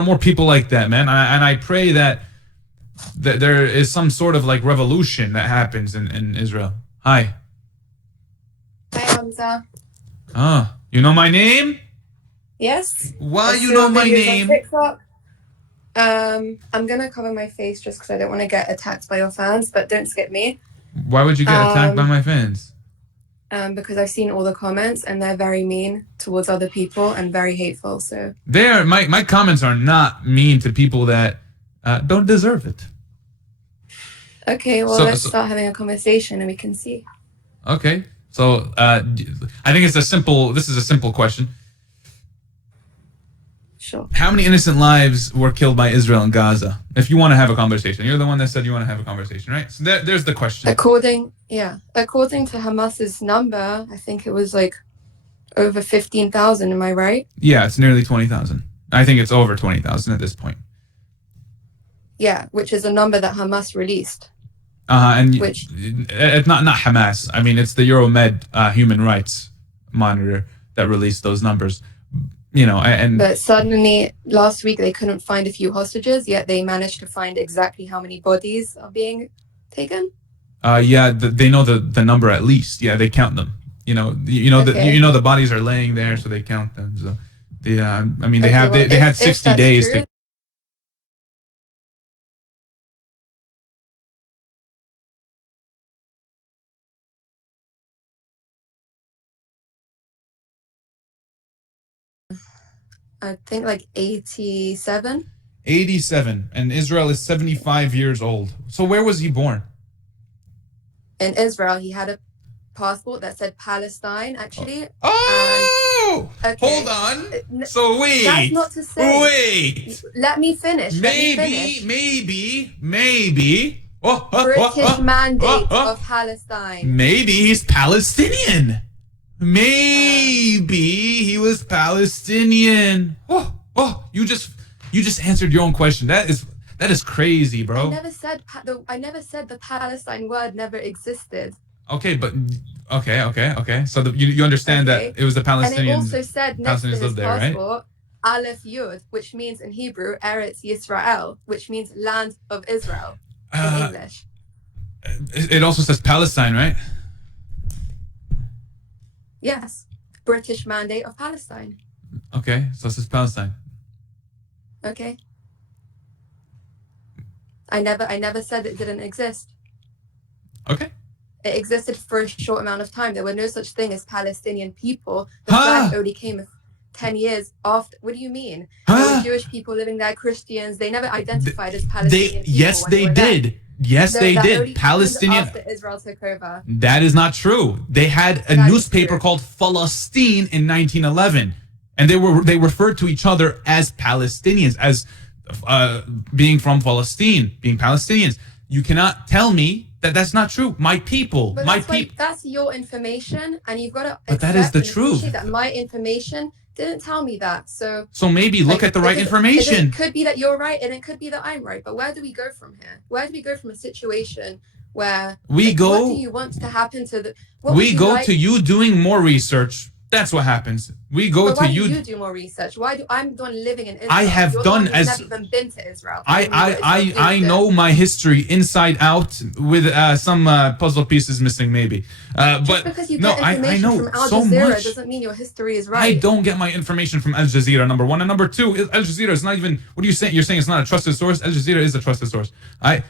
more people like that, man. And I pray that there is some sort of like revolution that happens in Israel. Hi. Hi, Hamzah. You know my name? Yes. Why you know my name? I'm gonna cover my face just because I don't want to get attacked by your fans, but don't skip me. Why would you get attacked by my fans? Because I've seen all the comments and they're very mean towards other people and very hateful. So my comments are not mean to people that don't deserve it. Okay, well, let's start having a conversation and we can see. Okay, so I think this is a simple question. Sure. How many innocent lives were killed by Israel in Gaza? If you want to have a conversation, you're the one that said you want to have a conversation, right? So there's the question. According to Hamas's number, I think it was like over 15,000. Am I right? Yeah, it's nearly 20,000. I think it's over 20,000 at this point. Yeah, which is a number that Hamas released. And it's not Hamas. I mean, it's the Euromed human rights monitor that released those numbers. You know, but suddenly last week they couldn't find a few hostages, yet they managed to find exactly how many bodies are being taken. Yeah, they know the number at least. Yeah, they count them. The bodies are laying there, so they count them. So they had 60 days to. I think like 87. 87, and Israel is 75 years old. So where was he born? In Israel. He had a passport that said Palestine, actually. Okay. Hold on. So wait. That's not to say. Wait. Let me finish. Maybe. British mandate of Palestine. Maybe he's Palestinian. Maybe he was Palestinian. You just answered your own question. That is crazy, bro. I never said the Palestine word never existed. Okay, but okay. So you understand that it was the Palestinians. And it also said next to his right? passport, Aleph Yud, which means in Hebrew Eretz Yisrael, which means land of Israel in English. It also says Palestine, right? Yes, British mandate of Palestine. Okay, so this is Palestine. Okay. I never said it didn't exist. Okay. It existed for a short amount of time. There were no such thing as Palestinian people. The flag only came 10 years after. What do you mean? There were Jewish people living there, Christians. They never identified as Palestinian people. Yes, they did. Yes, they did. Palestinian. After Israel took over. That is not true. They had a newspaper called Palestine in 1911, and they referred to each other as Palestinians, as being from Palestine, being Palestinians. You cannot tell me that that's not true. My people, that's your information, and you've got to. But that is the truth. That my information didn't tell me that. So maybe look at the right information. It could be that you're right, and it could be that I'm right. But where do we go from here? Where do we go from a situation where what do you want to happen to the? To you doing more research. That's what happens. We go to you. Why do you do more research? I'm the one living in Israel. I have done as. Never even been to Israel. I know my history inside out with some puzzle pieces missing, maybe. Just because you get information from Al Jazeera doesn't mean your history is right. I don't get my information from Al Jazeera. Number one, and number two, Al Jazeera is not even. What are you saying? You're saying it's not a trusted source. Al Jazeera is a trusted source. I'm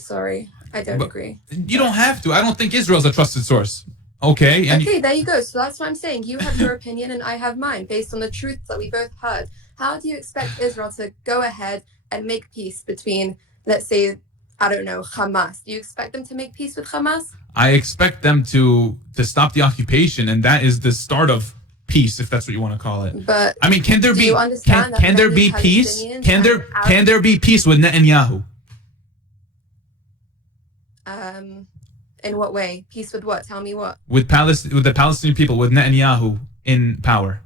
sorry. I don't agree. You don't have to. I don't think Israel's a trusted source. Okay. There you go. So that's what I'm saying. You have your opinion and I have mine based on the truth that we both heard. How do you expect Israel to go ahead and make peace between, let's say, I don't know, Hamas? Do you expect them to make peace with Hamas? I expect them to stop the occupation, and that is the start of peace, if that's what you want to call it. But I mean, can there be peace? Can there be peace with Netanyahu? In what way? Peace with what? Tell me what. With the Palestinian people, with Netanyahu in power.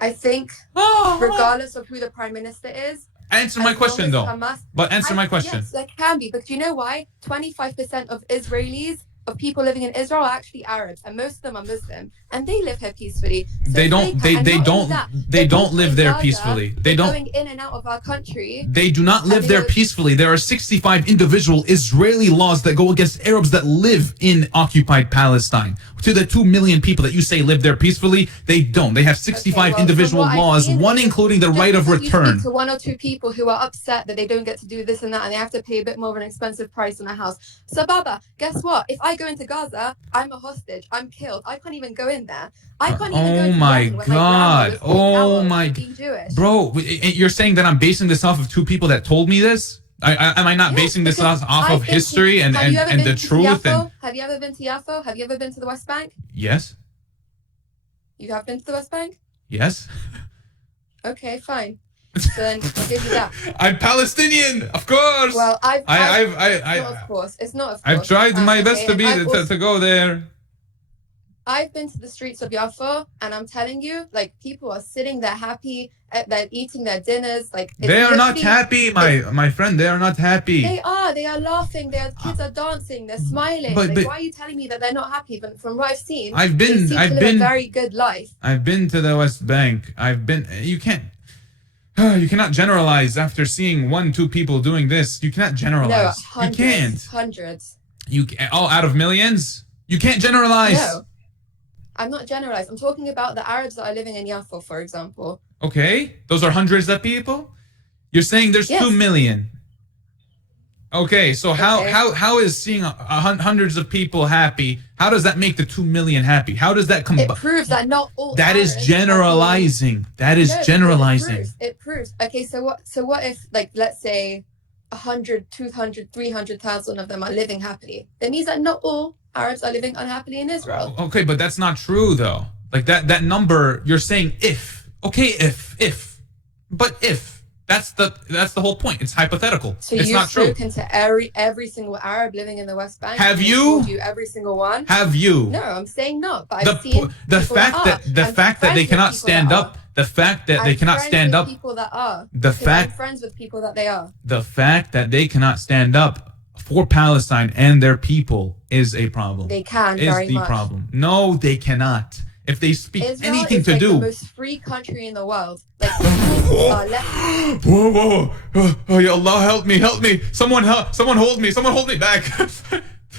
I think, regardless of who the prime minister is. Answer my question, though. But answer my question. Yes, there can be. But do you know why? 25% of Israelis of people living in Israel are actually Arabs, and most of them are Muslim, and they live here peacefully. So They don't. They don't live there peacefully. They don't. Going in and out of our country. They do not live there peacefully. There are 65 individual Israeli laws that go against Arabs that live in occupied Palestine. To the 2 million people that you say live there peacefully, they don't. They have 65 individual laws, one including the right of return. To one or two people who are upset that they don't get to do this and that, and they have to pay a bit more of an expensive price on a house. So, Baba, guess what? If I go into Gaza, I'm a hostage. I'm killed. I can't even go in there. I can't even go into London when God. Oh my God. Bro, you're saying that I'm basing this off of two people that told me this? Am I not basing this off of history and the truth? Have you ever been to Yaffo? Have you ever been to the West Bank? Yes. You have been to the West Bank? Yes. Okay, fine. So then I'll give you that. I'm Palestinian, of course. Well, of course. It's not of course. I've tried my best to go there. I've been to the streets of Yaffo, and I'm telling you, like, people are sitting there happy, they're eating their dinners, like... They are not happy, my friend, they are not happy. They are laughing, their kids are dancing, they're smiling. But why are you telling me that they're not happy? But from what I've seen, they seem to live a very good life. I've been to the West Bank. You cannot generalize after seeing 1-2 people doing this. You cannot generalize. No, hundreds. You can't. Hundreds. Out of millions? You can't generalize. No. I'm not generalized. I'm talking about the Arabs that are living in Yaffo, for example. Okay, those are hundreds of people. You're saying there's 2 million. Okay, so how is seeing hundreds of people happy? How does that make the 2 million happy? How does that come? It proves that not all. That is generalizing. That is generalizing. It proves. Okay, so what if, like, let's say 100, 200, 300,000 of them are living happily? That means that not all Arabs are living unhappily in Israel. Okay, but that's not true though. Like that number, you're saying if. Okay, if. That's the whole point. It's hypothetical. So it's not true. You've spoken to every single Arab living in the West Bank. Have you? Told you every single one. Have you? No, I'm saying not. But I've seen the fact that they cannot stand up. The fact that they cannot stand up. People that are. I'm friends with people that they are. The fact that they cannot stand up for Palestine and their people is a problem. They can very much. Is the problem. No, they cannot. If they speak Israel anything is to like do. The most free country in the world. Like, whoa. Oh, ya Allah, help me. Someone hold me back.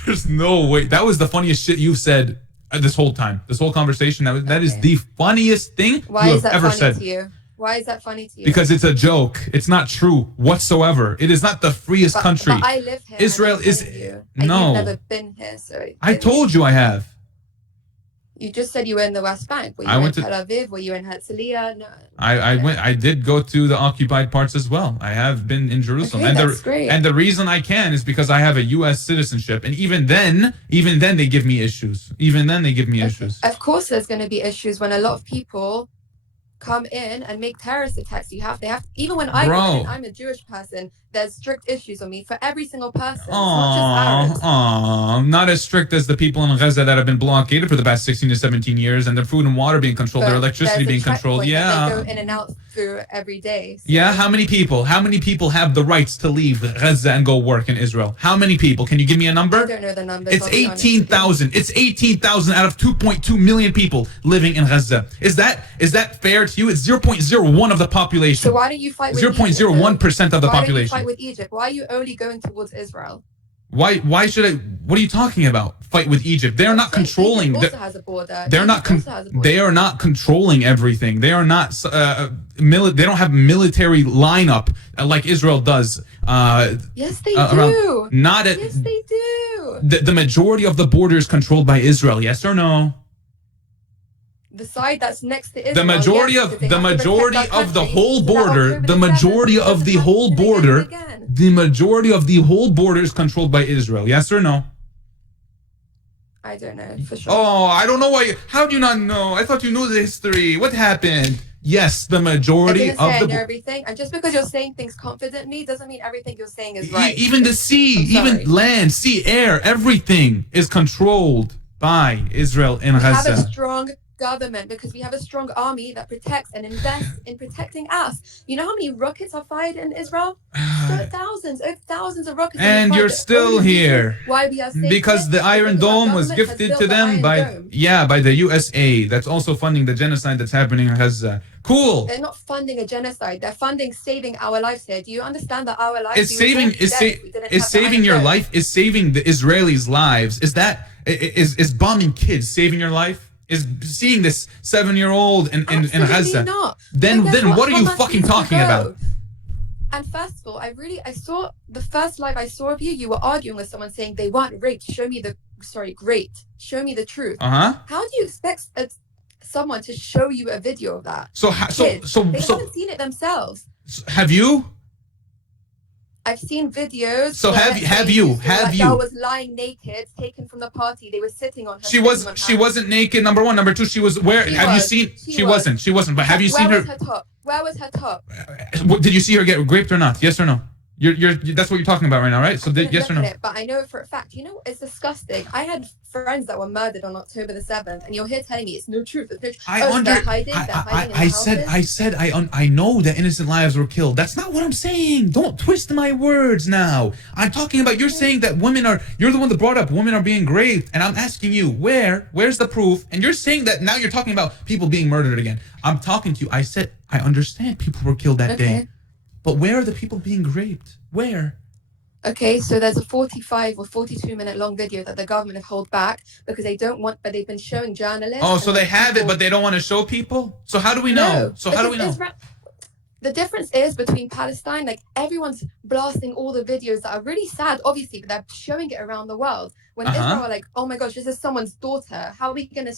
There's no way. That was the funniest shit you've said this whole time. This whole conversation. That is the funniest thing you have ever said. To you? Why is that funny to you? Because it's a joke. It's not true whatsoever. It is not the freest country. But I live here. Israel is no. You've never been here, so I told you I have. You just said you were in the West Bank. Were you in Tel Aviv? Were you in Herzliya? No. I did go to the occupied parts as well. I have been in Jerusalem. Okay, that's great. And the reason I can is because I have a US citizenship. And even then they give me issues. Issues. Of course there's going to be issues when a lot of people come in and make terrorist attacks. They have even when I'm a Jewish person, there's strict issues on me for every single person. Not just Arabs. Not as strict as the people in Gaza that have been blockaded for the past 16 to 17 years, and their food and water being controlled, their electricity being controlled. Yeah. They go in and out through every day. So. Yeah, how many people have the rights to leave Gaza and go work in Israel? How many people? Can you give me a number? I don't know the numbers. It's 18,000. It's 18,000 out of 2.2 million people living in Gaza. Is that fair to you? It's 0.01 of the population. So why don't you fight with 0.01% of the population? With Egypt? Why are you only going towards Israel? Why should I? What are you talking about? Fight with Egypt? They're not controlling. Egypt also has a border. They are not controlling everything. They are not they don't have military lineup like Israel does. Yes, they do. Yes, they do. The majority of the border is controlled by Israel. Yes or no? The side that's next to Israel. The majority of the whole border. The majority of the whole border. The majority of the whole border is controlled by Israel. Yes or no? I don't know for sure. Oh, I don't know why. How do you not know? I thought you knew the history. What happened? Yes, the majority of the. Everything, and just because you're saying things confidently doesn't mean everything you're saying is right. Even the sea, even land, sea, air, everything is controlled by Israel and Gaza. We have a strong government because we have a strong army that protects and invests in protecting us. You know how many rockets are fired in Israel? So thousands of rockets. And you're still here. Why we are safe because the Iron Dome was gifted to them by the USA. That's also funding the genocide that's happening in Gaza. Cool. They're not funding a genocide. They're funding saving our lives here. Do you understand that our lives is saving your life? Is saving the Israelis' lives? Is bombing kids saving your life? Is seeing this 7-year-old in Gaza? Not. Then what are you fucking talking about? And first of all, I saw the first live I saw of you. You were arguing with someone saying they weren't raped. Show me the truth. How do you expect someone to show you a video of that? So they haven't seen it themselves. Have you? I've seen videos. So have you? Girl was lying naked, taken from the party. They were sitting on her. She wasn't naked. Number one. Number two. She was where? Have you seen? She wasn't. But have you seen her? Where was her top? Did you see her get raped or not? Yes or no? That's what you're talking about right now, right? So yes or no? But I know it for a fact. You know, it's disgusting. I had friends that were murdered on October the 7th, and you're here telling me it's no truth. They're hiding. I know that innocent lives were killed. That's not what I'm saying. Don't twist my words now. I'm talking about you're saying that you're the one that brought up women are being raped, and I'm asking you where's the proof? And you're saying that now you're talking about people being murdered again. I'm talking to you. I said I understand people were killed that day. But where are the people being raped? Where? Okay, so there's a 45 or 42 minute long video that the government have held back because they don't want, but they've been showing journalists. Oh, so they have it, but they don't want to show people? So how do we know? The difference is between Palestine, like everyone's blasting all the videos that are really sad, obviously, but they're showing it around the world. When Israel are like, oh my gosh, this is someone's daughter. How are we going to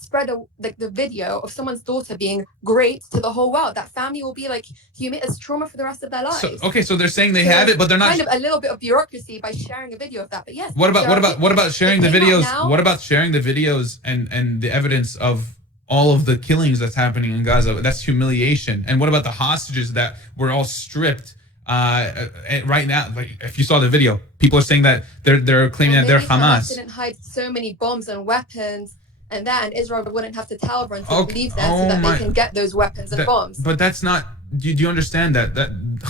spread the video of someone's daughter being great to the whole world? That family will be like it's trauma for the rest of their lives. So they're saying they have it, but they're not. Kind of a little bit of bureaucracy by sharing a video of that. But yes. What about sharing the videos? What about sharing the videos and the evidence of all of the killings that's happening in Gaza? That's humiliation. And what about the hostages that were all stripped? Right now, like if you saw the video, people are saying that they're claiming that they're Hamas. Didn't hide so many bombs and weapons. And Israel wouldn't have to tell everyone to leave there so that they can get those weapons and bombs. But that's not. Do you understand that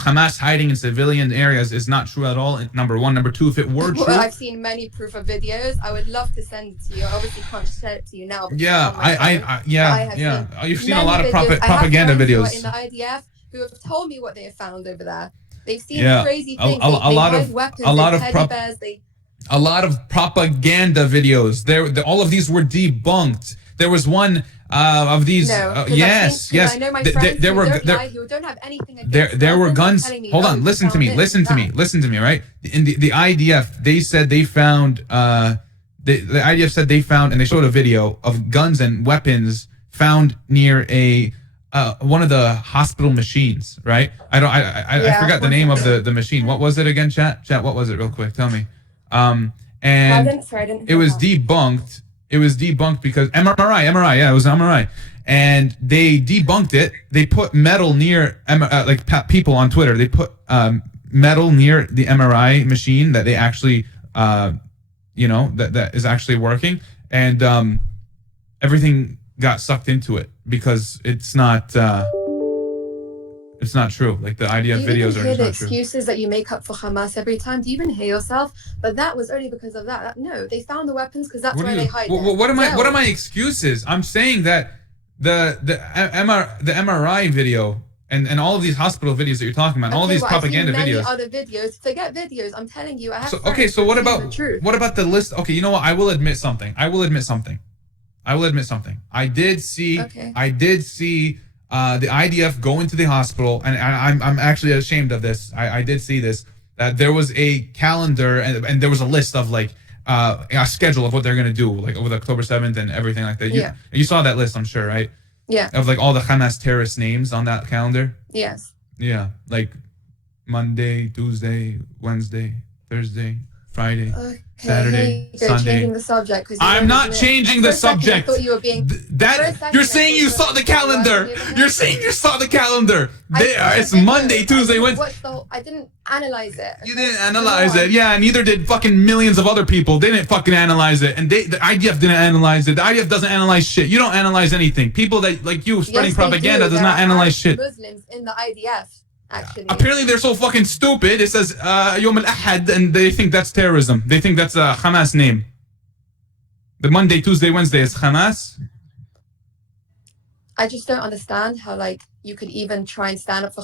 Hamas hiding in civilian areas is not true at all? Number one. Number two, if it were true, I've seen many proof of videos. I would love to send it to you. I obviously can't share it to you now. You've seen a lot of propaganda videos. In the IDF who have told me what they have found over there. They've seen crazy things. A lot of propaganda videos. All of these were debunked. There was one of these. Yes. I know my friends who don't have anything against there were guns. Hold on. Listen to me. Right. In the IDF, they said they found. The IDF said they found, and they showed a video of guns and weapons found near one of the hospital machines. Right. I forgot the name of the machine. What was it again, chat? What was it, real quick? Tell me. And it was debunked. It was debunked because MRI. Yeah, it was MRI, and they debunked it. They put metal near people on Twitter. They put metal near the MRI machine that they actually, that is actually working, and everything got sucked into it because it's not. It's not true. Like the IDF videos are just not true. Do you even hear the excuses that you make up for Hamas every time? Do you even hear yourself? But that was only because of that. No, they found the weapons because that's where they hide them. What are my excuses? I'm saying that the MRI video and all of these hospital videos that you're talking about, all these propaganda videos. Other videos. Forget videos. I'm telling you. I have. So what about the list? Okay, you know what? I will admit something. I did see. The IDF go into the hospital, and I'm actually ashamed of this. I did see this, that there was a calendar and there was a list of a schedule of what they're going to do, like over the October 7th and everything like that. You saw that list, I'm sure, right? Yeah. Of all the Hamas terrorist names on that calendar? Yes. Yeah, like Monday, Tuesday, Wednesday, Thursday, Friday, Okay, Saturday, here you go, Sunday. changing the subject. 'Cause you I'm don't not admit- changing the For a second, subject. I thought you were being. For a That second, you're I saying thought you were saw the being calendar. working over You're here. saying you saw the calendar. I saw It's the video. Monday, I Tuesday, didn't Wednesday. watch I didn't analyze it. You okay? didn't analyze Come it, on. yeah. Neither did fucking millions of other people. They didn't fucking analyze it, and the IDF didn't analyze it. The IDF doesn't analyze shit. You don't analyze anything. People that like you spreading Yes, they propaganda do. does There not are analyze shit. Muslims in the IDF, actually. Apparently, they're so fucking stupid. It says Yom al-Ahad, and they think that's terrorism. They think that's a Hamas name. The Monday, Tuesday, Wednesday is Hamas. I just don't understand how like you could even try and stand up for